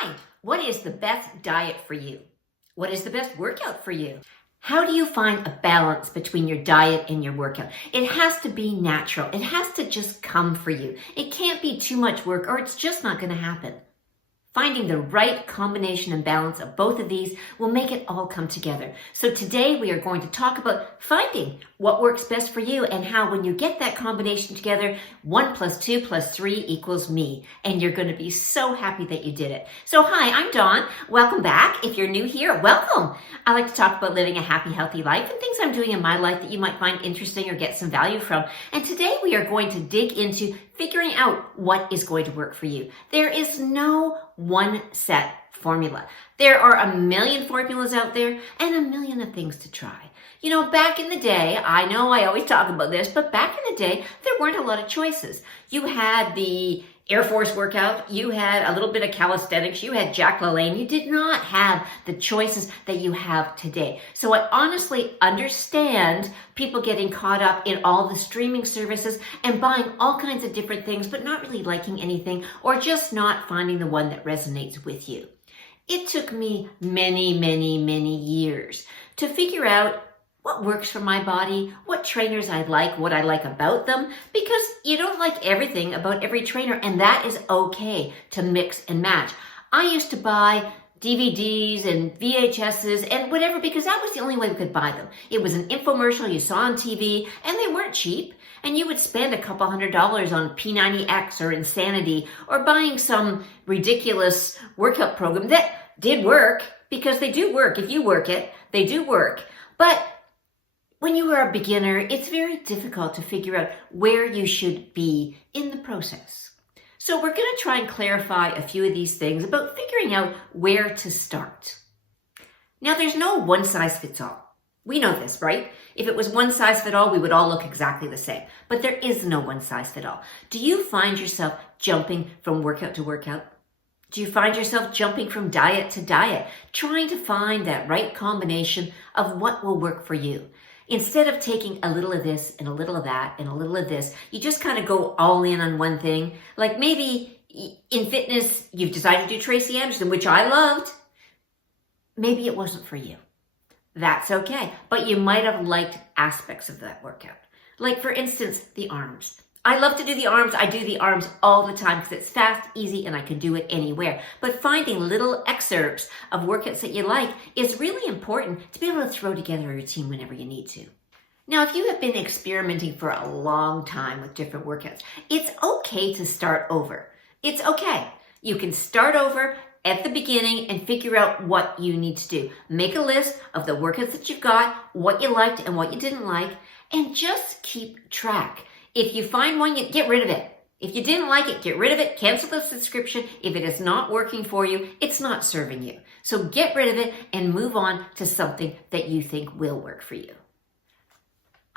Hi, what is the best diet for you? What is the best workout for you? How do you find a balance between your diet and your workout? It has to be natural. It has to just come for you. It can't be too much work or it's just not going to happen. Finding the right combination and balance of both of these will make it all come together. So today we are going to talk about finding what works best for you and how when you get that combination together, 1 + 2 + 3 = me. And you're going to be so happy that you did it. So hi, I'm Dawn. Welcome back. If you're new here, welcome. I like to talk about living a happy, healthy life and things I'm doing in my life that you might find interesting or get some value from. And today we are going to dig into figuring out what is going to work for you. There is no one set formula. There are a million formulas out there and a million of things to try. You know, back in the day, I know I always talk about this, but back in the day, there weren't a lot of choices. You had the Air Force workout, you had a little bit of calisthenics, you had Jack LaLanne. You did not have the choices that you have today. So I honestly understand people getting caught up in all the streaming services and buying all kinds of different things, but not really liking anything or just not finding the one that resonates with you. It took me many years to figure out what works for my body, what trainers I like, what I like about them, because you don't like everything about every trainer, and that is okay to mix and match. I used to buy DVDs and VHSs and whatever because that was the only way we could buy them. It was an infomercial you saw on TV, and they weren't cheap, and you would spend a couple $100 on P90X or Insanity or buying some ridiculous workout program that did work, because they do work. If you work it, they do work. But when you are a beginner, it's very difficult to figure out where you should be in the process. So we're going to try and clarify a few of these things about figuring out where to start. Now, there's no one size fits all. We know this, right? If it was one size fit all, we would all look exactly the same. But there is no one size fit all. Do you find yourself jumping from workout to workout? Do you find yourself jumping from diet to diet, trying to find that right combination of what will work for you? Instead of taking a little of this and a little of that and a little of this, you just kind of go all in on one thing. Like maybe in fitness, you've decided to do Tracy Anderson, which I loved. Maybe it wasn't for you. That's okay. But you might have liked aspects of that workout. Like for instance, the arms. I love to do the arms. I do the arms all the time because it's fast, easy, and I can do it anywhere. But finding little excerpts of workouts that you like is really important to be able to throw together a routine whenever you need to. Now, if you have been experimenting for a long time with different workouts, it's okay to start over. It's okay. You can start over at the beginning and figure out what you need to do. Make a list of the workouts that you've got, what you liked and what you didn't like, and just keep track. If you find one, you get rid of it. If you didn't like it, get rid of it, cancel the subscription. If it is not working for you, it's not serving you. So get rid of it and move on to something that you think will work for you.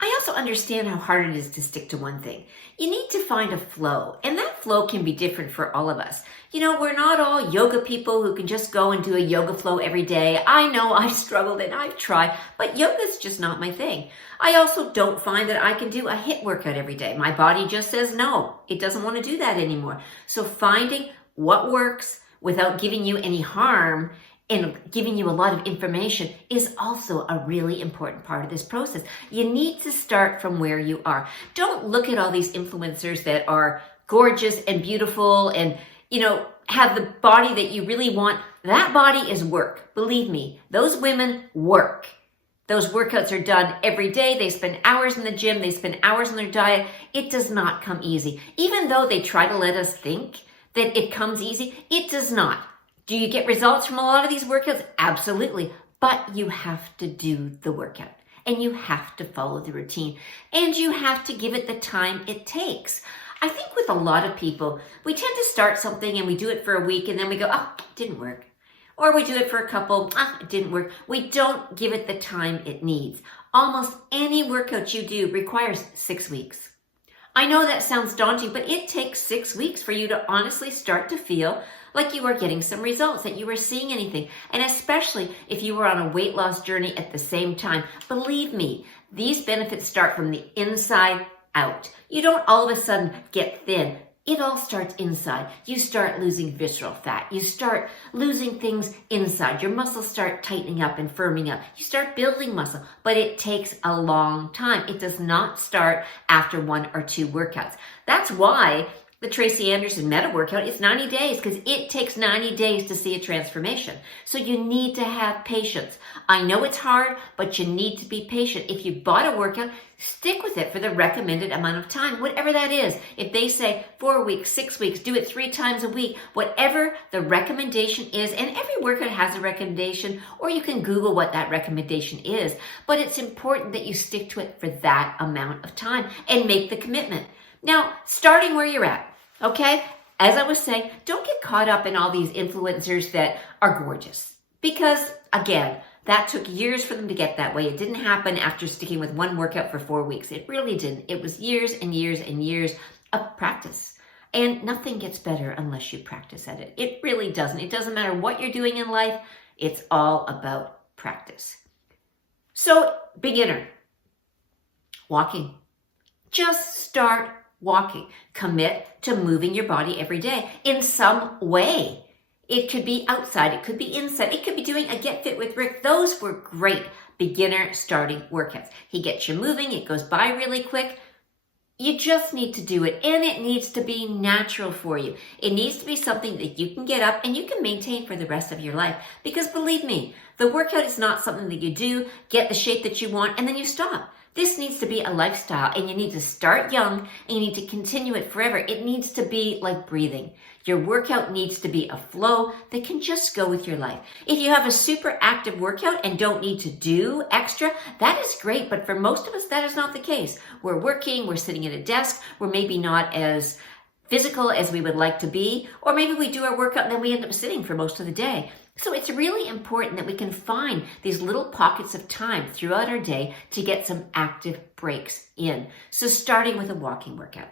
I also understand how hard it is to stick to one thing. You need to find a flow, and that flow can be different for all of us. You know, we're not all yoga people who can just go and do a yoga flow every day. I know I've struggled and I've tried, but yoga's just not my thing. I also don't find that I can do a HIIT workout every day. My body just says no. It doesn't want to do that anymore. So finding what works without giving you any harm and giving you a lot of information is also a really important part of this process. You need to start from where you are. Don't look at all these influencers that are gorgeous and beautiful and, you know, have the body that you really want. That body is work. Believe me, those women work. Those workouts are done every day. They spend hours in the gym. They spend hours on their diet. It does not come easy. Even though they try to let us think that it comes easy, it does not. Do you get results from a lot of these workouts? Absolutely. But you have to do the workout and you have to follow the routine and you have to give it the time it takes. I think with a lot of people, we tend to start something and we do it for a week and then we go, oh, it didn't work. Or we do it for a couple, it didn't work. We don't give it the time it needs. Almost any workout you do requires 6 weeks. I know that sounds daunting, but it takes 6 weeks for you to honestly start to feel like you are getting some results, that you are seeing anything. And especially if you were on a weight loss journey at the same time, believe me, these benefits start from the inside out. You don't all of a sudden get thin. It all starts inside. You start losing visceral fat. You start losing things inside. Your muscles start tightening up and firming up. You start building muscle, but it takes a long time. It does not start after 1 or 2 workouts. That's why the Tracy Anderson Meta Workout is 90 days, because it takes 90 days to see a transformation. So you need to have patience. I know it's hard, but you need to be patient. If you bought a workout, stick with it for the recommended amount of time, whatever that is. If they say 4 weeks, 6 weeks, do it 3 times a week, whatever the recommendation is, and every workout has a recommendation, or you can Google what that recommendation is, but it's important that you stick to it for that amount of time and make the commitment. Now, starting where you're at, okay? As I was saying, don't get caught up in all these influencers that are gorgeous, because again, that took years for them to get that way. It didn't happen after sticking with one workout for 4 weeks. It really didn't. It was years and years and years of practice. And nothing gets better unless you practice at it. It really doesn't. It doesn't matter what you're doing in life. It's all about practice. So, beginner, walking. Just start walking. Commit to moving your body every day in some way. It could be outside, it could be inside, it could be doing a Get Fit with Rick. Those were great beginner starting workouts. He gets you moving, it goes by really quick. You just need to do it, and it needs to be natural for you. It needs to be something that you can get up and you can maintain for the rest of your life. Because believe me, the workout is not something that you do, get the shape that you want, and then you stop. This needs to be a lifestyle, and you need to start young and you need to continue it forever. It needs to be like breathing. Your workout needs to be a flow that can just go with your life. If you have a super active workout and don't need to do extra, that is great. But for most of us, that is not the case. We're working, we're sitting at a desk, we're maybe not as physical as we would like to be, or maybe we do our workout and then we end up sitting for most of the day. So it's really important that we can find these little pockets of time throughout our day to get some active breaks in. So starting with a walking workout.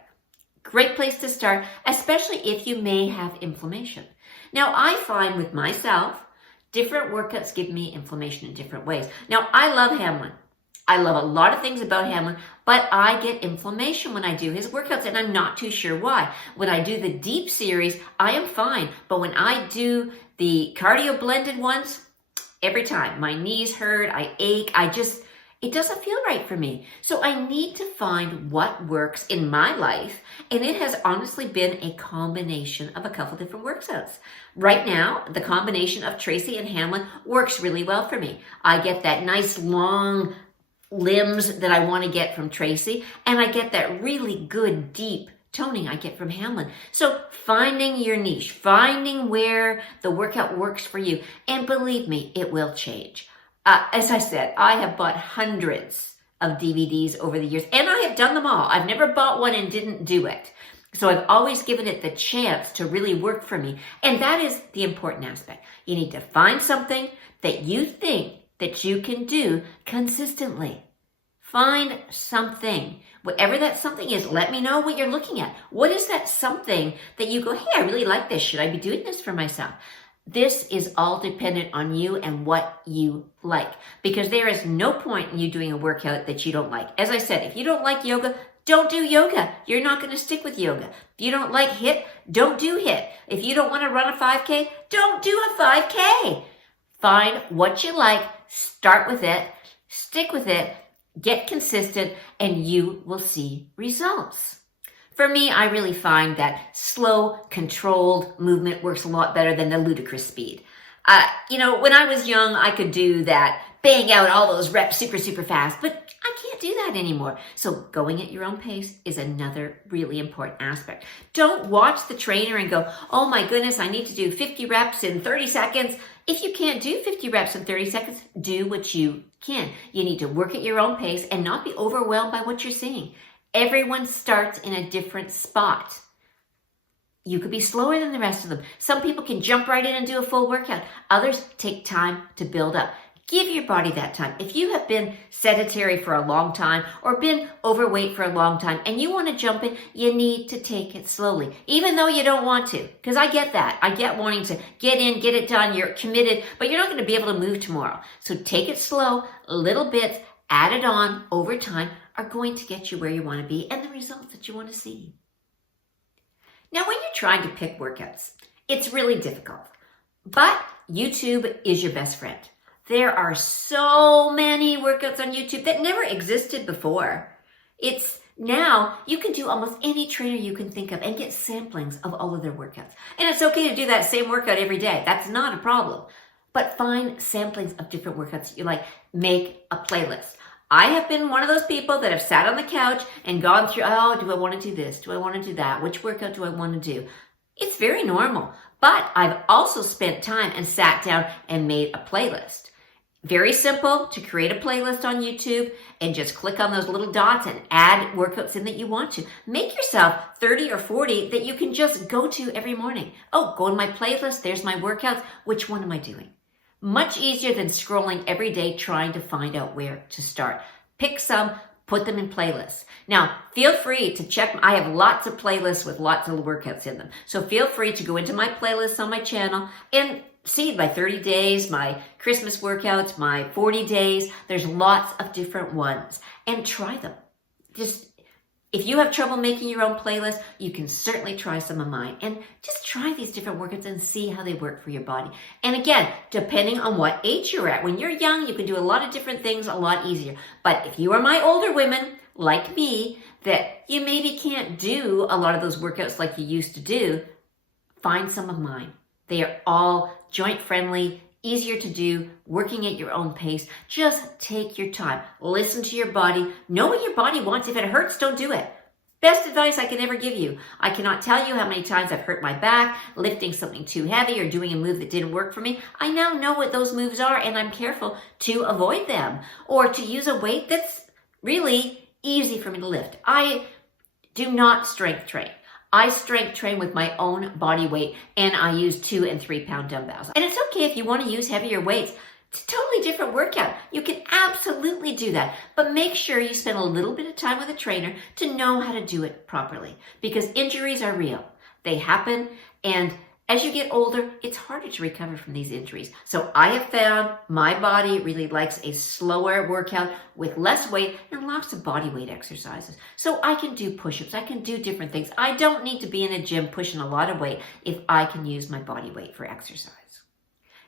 Great place to start, especially if you may have inflammation. Now, I find with myself, different workouts give me inflammation in different ways. Now, I love Hamelin. I love a lot of things about Hamelin, but I get inflammation when I do his workouts, and I'm not too sure why. When I do the deep series, I am fine. But when I do the cardio blended ones, every time my knees hurt, I ache, it doesn't feel right for me. So I need to find what works in my life. And it has honestly been a combination of a couple different workouts. Right now, the combination of Tracy and Hamelin works really well for me. I get that nice long limbs that I want to get from Tracy, and I get that really good deep toning I get from Hamelin. So finding your niche, finding where the workout works for you, and believe me, it will change. As I said, I have bought hundreds of DVDs over the years, and I have done them all. I've never bought one and didn't do it. So I've always given it the chance to really work for me. And that is the important aspect. You need to find something that you think that you can do consistently. Find something. Whatever that something is, let me know what you're looking at. What is that something that you go, hey, I really like this. Should I be doing this for myself? This is all dependent on you and what you like, because there is no point in you doing a workout that you don't like. As I said, if you don't like yoga, don't do yoga. You're not going to stick with yoga. If you don't like HIIT, don't do HIIT. If you don't want to run a 5K, don't do a 5K. Find what you like, start with it, stick with it, get consistent, and you will see results. For me, I really find that slow, controlled movement works a lot better than the ludicrous speed. When I was young, I could do that, bang out all those reps super, super fast, but I can't do that anymore. So going at your own pace is another really important aspect. Don't watch the trainer and go, oh my goodness, I need to do 50 reps in 30 seconds. If you can't do 50 reps in 30 seconds, do what you can. You need to work at your own pace and not be overwhelmed by what you're seeing. Everyone starts in a different spot. You could be slower than the rest of them. Some people can jump right in and do a full workout. Others take time to build up. Give your body that time. If you have been sedentary for a long time or been overweight for a long time and you want to jump in, you need to take it slowly, even though you don't want to. Because I get that. I get wanting to get in, get it done. You're committed, but you're not going to be able to move tomorrow. So take it slow, little bits, add it on over time, are going to get you where you want to be and the results that you want to see. Now, when you're trying to pick workouts, it's really difficult, but YouTube is your best friend. There are so many workouts on YouTube that never existed before. It's now you can do almost any trainer you can think of and get samplings of all of their workouts. And it's okay to do that same workout every day. That's not a problem. But find samplings of different workouts that you like. Make a playlist. I have been one of those people that have sat on the couch and gone through, oh, do I want to do this? Do I want to do that? Which workout do I want to do? It's very normal. But I've also spent time and sat down and made a playlist. Very simple to create a playlist on YouTube and just click on those little dots and add workouts in that you want to. Make yourself 30 or 40 that you can just go to every morning. Oh, go in my playlist. There's my workouts. Which one am I doing? Much easier than scrolling every day trying to find out where to start. Pick some, put them in playlists. Now, feel free to check. I have lots of playlists with lots of workouts in them. So feel free to go into my playlists on my channel and see my 30 days, my Christmas workouts, my 40 days. There's lots of different ones and try them. Just if you have trouble making your own playlist, you can certainly try some of mine and just try these different workouts and see how they work for your body. And again, depending on what age you're at, when you're young, you can do a lot of different things a lot easier. But if you are my older women, like me, that you maybe can't do a lot of those workouts like you used to do, find some of mine. They are all joint friendly, easier to do, working at your own pace. Just take your time. Listen to your body. Know what your body wants. If it hurts, don't do it. Best advice I can ever give you. I cannot tell you how many times I've hurt my back, lifting something too heavy or doing a move that didn't work for me. I now know what those moves are and I'm careful to avoid them or to use a weight that's really easy for me to lift. I do not strength train. I strength train with my own body weight and I use 2 and 3 pound dumbbells. And it's okay if you want to use heavier weights. It's a totally different workout. You can absolutely do that. But make sure you spend a little bit of time with a trainer to know how to do it properly because injuries are real. They happen and as you get older, it's harder to recover from these injuries. So I have found my body really likes a slower workout with less weight and lots of body weight exercises. So I can do push-ups. I can do different things. I don't need to be in a gym pushing a lot of weight if I can use my body weight for exercise.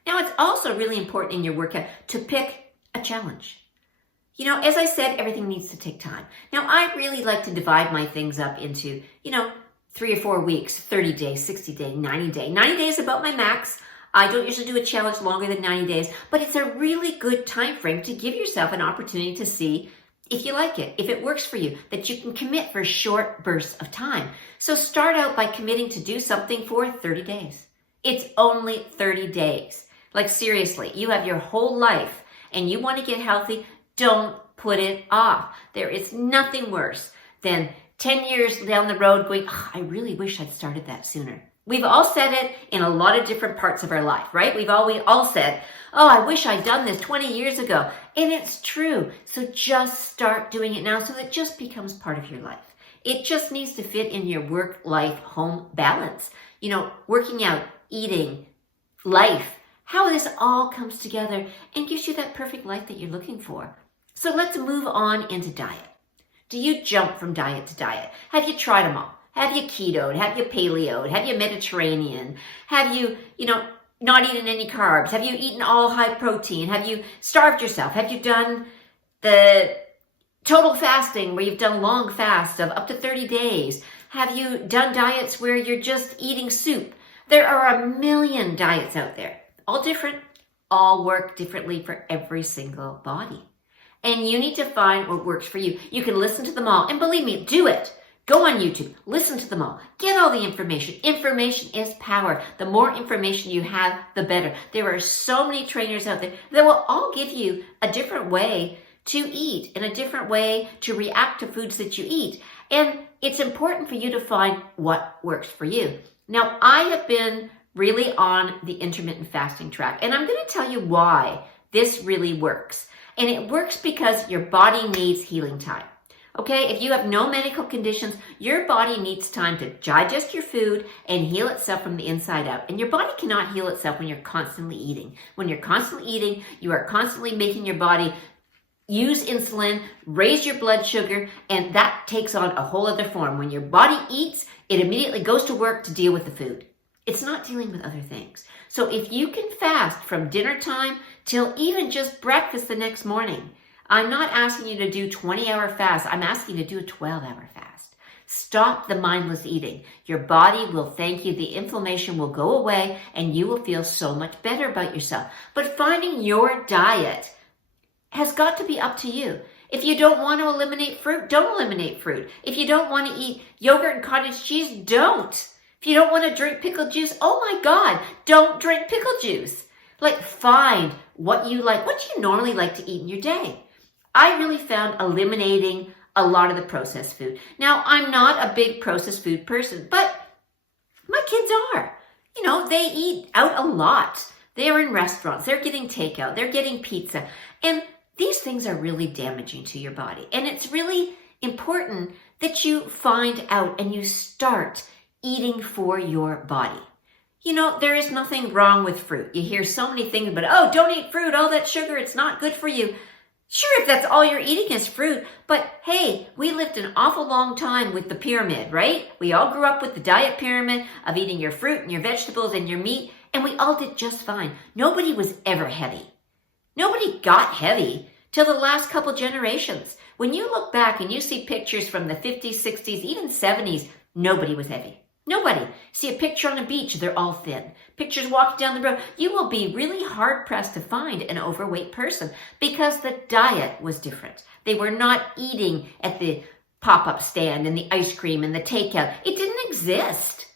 Now, it's also really important in your workout to pick a challenge. You know, as I said, everything needs to take time. Now, I really like to divide my things up into, 3 or 4 weeks, 30 days, 60 days, 90 days. 90 days is about my max. I don't usually do a challenge longer than 90 days, but it's a really good time frame to give yourself an opportunity to see if you like it, if it works for you, that you can commit for short bursts of time. So start out by committing to do something for 30 days. It's only 30 days. Like seriously, you have your whole life and you want to get healthy, don't put it off. There is nothing worse than 10 years down the road going, I really wish I'd started that sooner. We've all said it in a lot of different parts of our life, right? We all said, I wish I'd done this 20 years ago. And it's true. So just start doing it now so that it just becomes part of your life. It just needs to fit in your work, life, home balance. Working out, eating, life, how this all comes together and gives you that perfect life that you're looking for. So let's move on into diet. Do you jump from diet to diet? Have you tried them all? Have you ketoed? Have you paleoed? Have you Mediterranean? Have you, not eaten any carbs? Have you eaten all high protein? Have you starved yourself? Have you done the total fasting where you've done long fasts of up to 30 days? Have you done diets where you're just eating soup? There are a million diets out there, all different, all work differently for every single body. And you need to find what works for you. You can listen to them all. And believe me, do it. Go on YouTube. Listen to them all. Get all the information. Information is power. The more information you have, the better. There are so many trainers out there that will all give you a different way to eat and a different way to react to foods that you eat. And it's important for you to find what works for you. Now, I have been really on the intermittent fasting track, and I'm going to tell you why this really works. And it works because your body needs healing time. Okay, if you have no medical conditions, your body needs time to digest your food and heal itself from the inside out. And your body cannot heal itself when you're constantly eating. When you're constantly eating, you are constantly making your body use insulin, raise your blood sugar, and that takes on a whole other form. When your body eats, It immediately goes to work to deal with the food. It's not dealing with other things. So if you can fast from dinner time till even just breakfast the next morning, I'm not asking you to do 20-hour fast. I'm asking you to do a 12-hour fast. Stop the mindless eating. Your body will thank you. The inflammation will go away and you will feel so much better about yourself. But finding your diet has got to be up to you. If you don't want to eliminate fruit, don't eliminate fruit. If you don't want to eat yogurt and cottage cheese, don't. If you don't want to drink pickle juice, oh my God, don't drink pickle juice. Like, find what you like. What do you normally like to eat in your day? I really found eliminating a lot of the processed food. Now, I'm not a big processed food person, but my kids are. You know, they eat out a lot. They're in restaurants. They're getting takeout. They're getting pizza. And these things are really damaging to your body. And it's really important that you find out and you start eating for your body. You know, there is nothing wrong with fruit. You hear so many things about, oh, don't eat fruit, all that sugar, it's not good for you. Sure, if that's all you're eating is fruit, but hey, we lived an awful long time with the pyramid, right? We all grew up with the diet pyramid of eating your fruit and your vegetables and your meat, and we all did just fine. Nobody was ever heavy. Nobody got heavy till the last couple generations. When you look back and you see pictures from the 50s, 60s, even 70s, nobody was heavy. Nobody. See a picture on a beach, they're all thin. Pictures walking down the road, you will be really hard-pressed to find an overweight person because the diet was different. They were not eating at the pop-up stand and the ice cream and the takeout. It didn't exist.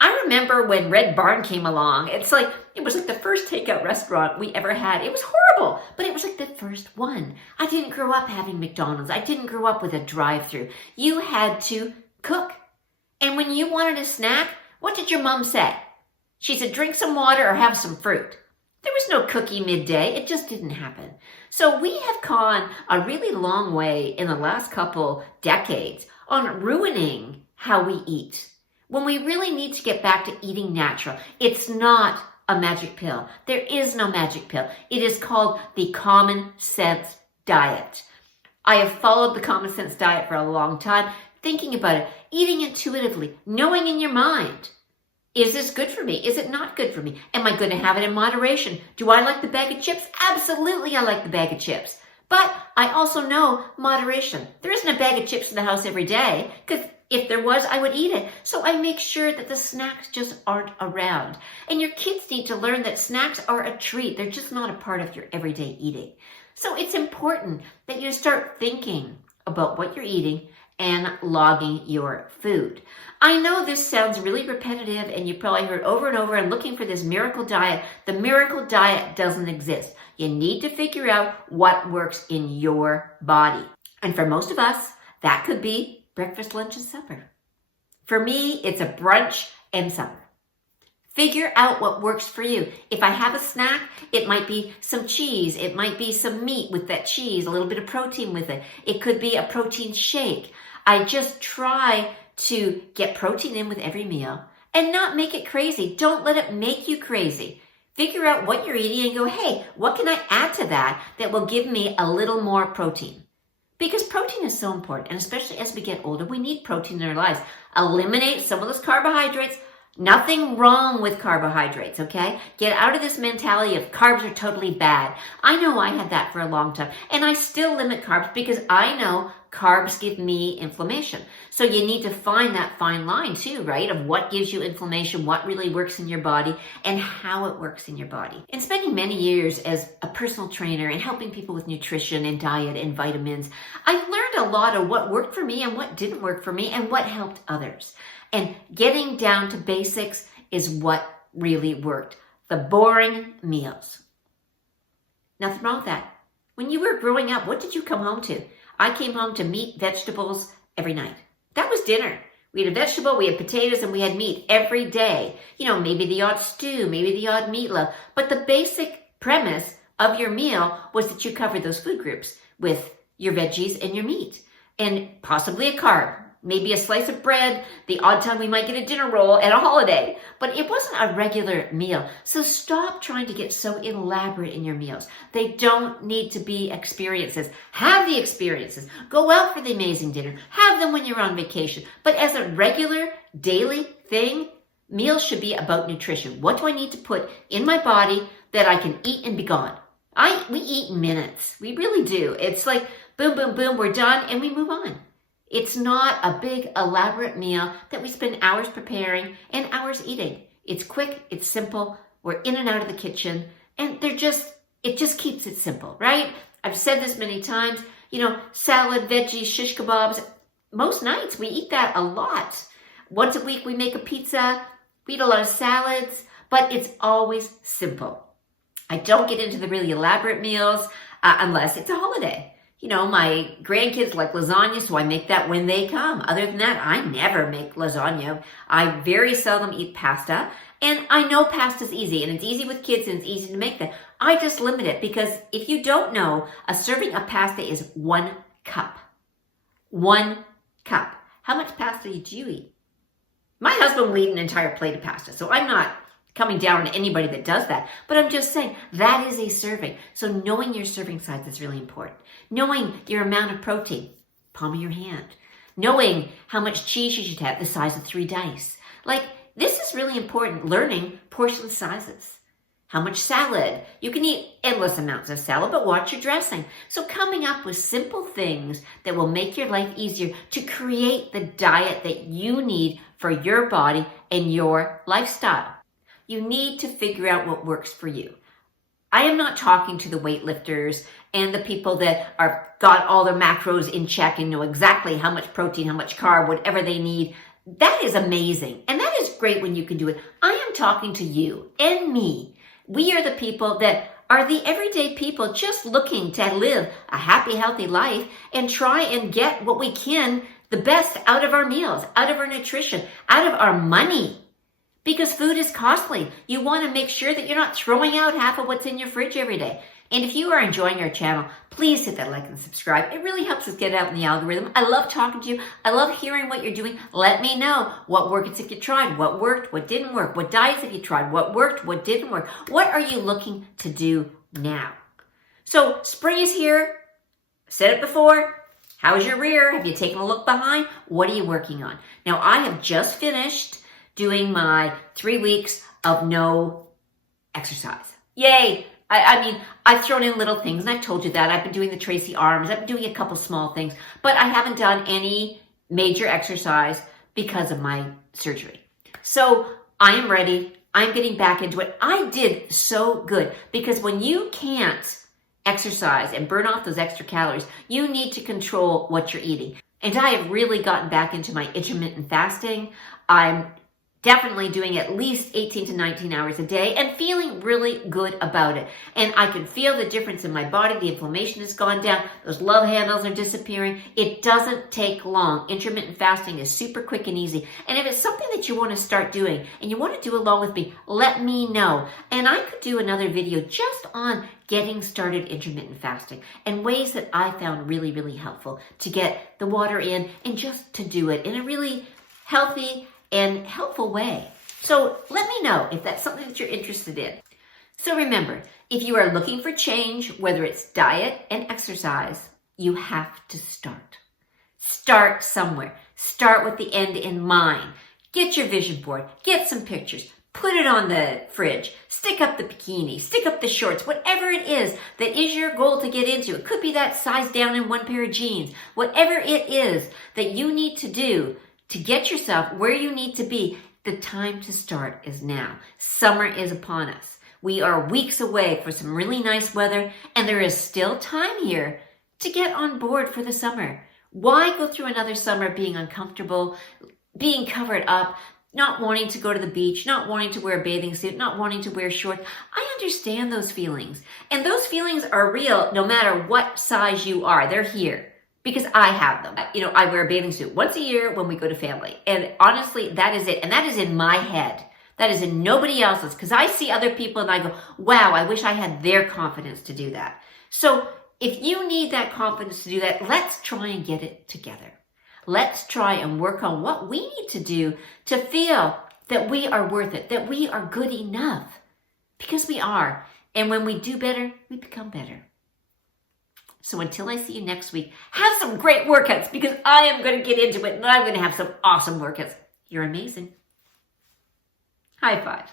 I remember when Red Barn came along, it was like the first takeout restaurant we ever had. It was horrible, but it was like the first one. I didn't grow up having McDonald's. I didn't grow up with a drive-thru. You had to cook. And when you wanted a snack, what did your mom say? She said, drink some water or have some fruit. There was no cookie midday. It just didn't happen. So we have gone a really long way in the last couple decades on ruining how we eat. When we really need to get back to eating natural, it's not a magic pill. There is no magic pill. It is called the common sense diet. I have followed the common sense diet for a long time, thinking about it, eating intuitively, knowing in your mind, is this good for me? Is it not good for me? Am I going to have it in moderation? Do I like the bag of chips? Absolutely, I like the bag of chips. But I also know moderation. There isn't a bag of chips in the house every day, because if there was, I would eat it. So I make sure that the snacks just aren't around. And your kids need to learn that snacks are a treat. They're just not a part of your everyday eating. So it's important that you start thinking about what you're eating and logging your food. I know this sounds really repetitive and you probably heard over and over and looking for this miracle diet. The miracle diet doesn't exist. You need to figure out what works in your body. And for most of us, that could be breakfast, lunch, and supper. For me, it's a brunch and supper. Figure out what works for you. If I have a snack, it might be some cheese. It might be some meat with that cheese, a little bit of protein with it. It could be a protein shake. I just try to get protein in with every meal and not make it crazy. Don't let it make you crazy. Figure out what you're eating and go, hey, what can I add to that will give me a little more protein? Because protein is so important, and especially as we get older, we need protein in our lives. Eliminate some of those carbohydrates. Nothing wrong with carbohydrates, okay? Get out of this mentality of carbs are totally bad. I know I had that for a long time, and I still limit carbs because I know carbs give me inflammation. So you need to find that fine line too, right? Of what gives you inflammation, what really works in your body, and how it works in your body. And spending many years as a personal trainer and helping people with nutrition and diet and vitamins, I learned a lot of what worked for me and what didn't work for me and what helped others. And getting down to basics is what really worked. The boring meals. Nothing wrong with that. When you were growing up, what did you come home to? I came home to meat, vegetables every night. That was dinner. We had a vegetable, we had potatoes, and we had meat every day. You know, maybe the odd stew, maybe the odd meatloaf. But the basic premise of your meal was that you covered those food groups with your veggies and your meat. And possibly a carb. Maybe a slice of bread, the odd time we might get a dinner roll at a holiday. But it wasn't a regular meal. So stop trying to get so elaborate in your meals. They don't need to be experiences. Have the experiences. Go out for the amazing dinner. Have them when you're on vacation. But as a regular daily thing, meals should be about nutrition. What do I need to put in my body that I can eat and be gone? We eat in minutes. We really do. It's like boom, boom, boom, we're done and we move on. It's not a big elaborate meal that we spend hours preparing and hours eating. It's quick, it's simple, we're in and out of the kitchen, and it just keeps it simple, right? I've said this many times, salad, veggies, shish kebabs. Most nights we eat that a lot. Once a week we make a pizza, we eat a lot of salads, but it's always simple. I don't get into the really elaborate meals unless it's a holiday. My grandkids like lasagna, so I make that when they come. Other than that, I never make lasagna. I very seldom eat pasta, and I know pasta's easy, and it's easy with kids, and it's easy to make that. I just limit it because if you don't know, a serving of pasta is 1 cup. 1 cup. How much pasta do you eat? My husband will eat an entire plate of pasta, so I'm not coming down on anybody that does that. But I'm just saying, that is a serving. So knowing your serving size is really important. Knowing your amount of protein, palm of your hand. Knowing how much cheese you should have, the size of 3 dice. This is really important, learning portion sizes. How much salad? You can eat endless amounts of salad, but watch your dressing. So coming up with simple things that will make your life easier to create the diet that you need for your body and your lifestyle. You need to figure out what works for you. I am not talking to the weightlifters and the people that are got all their macros in check and know exactly how much protein, how much carb, whatever they need. That is amazing. And that is great when you can do it. I am talking to you and me. We are the people that are the everyday people just looking to live a happy, healthy life and try and get what we can, the best out of our meals, out of our nutrition, out of our money. Because food is costly. You want to make sure that you're not throwing out half of what's in your fridge every day. And if you are enjoying our channel, please hit that like and subscribe. It really helps us get out in the algorithm. I love talking to you. I love hearing what you're doing. Let me know what workouts have you tried, what worked, what didn't work, what diets have you tried, what worked, what didn't work. What are you looking to do now? So spring is here. Said it before. How's your rear? Have you taken a look behind? What are you working on? Now, I have just finished doing my 3 weeks of no exercise. Yay! I've thrown in little things, and I've told you that. I've been doing the Tracy arms. I've been doing a couple small things, but I haven't done any major exercise because of my surgery. So I am ready. I'm getting back into it. I did so good because when you can't exercise and burn off those extra calories, you need to control what you're eating. And I have really gotten back into my intermittent fasting. I'm definitely doing at least 18 to 19 hours a day and feeling really good about it. And I can feel the difference in my body. The inflammation has gone down. Those love handles are disappearing. It doesn't take long. Intermittent fasting is super quick and easy. And if it's something that you want to start doing and you want to do along with me, let me know. And I could do another video just on getting started intermittent fasting and ways that I found really, really helpful to get the water in and just to do it in a really healthy and helpful way. So let me know if that's something that you're interested in. So remember, if you are looking for change, whether it's diet and exercise, you have to start. Start somewhere. Start with the end in mind. Get your vision board. Get some pictures. Put it on the fridge. Stick up the bikini. Stick up the shorts. Whatever it is that is your goal to get into. It could be that size down in one pair of jeans. Whatever it is that you need to do to get yourself where you need to be, the time to start is now. Summer is upon us. We are weeks away for some really nice weather, and there is still time here to get on board for the summer. Why go through another summer being uncomfortable, being covered up, not wanting to go to the beach, not wanting to wear a bathing suit, not wanting to wear shorts? I understand those feelings. And those feelings are real no matter what size you are. They're here. Because I have them. I wear a bathing suit once a year when we go to family. And honestly, that is it. And that is in my head. That is in nobody else's. Because I see other people and I go, wow, I wish I had their confidence to do that. So if you need that confidence to do that, let's try and get it together. Let's try and work on what we need to do to feel that we are worth it, that we are good enough. Because we are. And when we do better, we become better. So until I see you next week, have some great workouts because I am going to get into it and I'm going to have some awesome workouts. You're amazing. High five.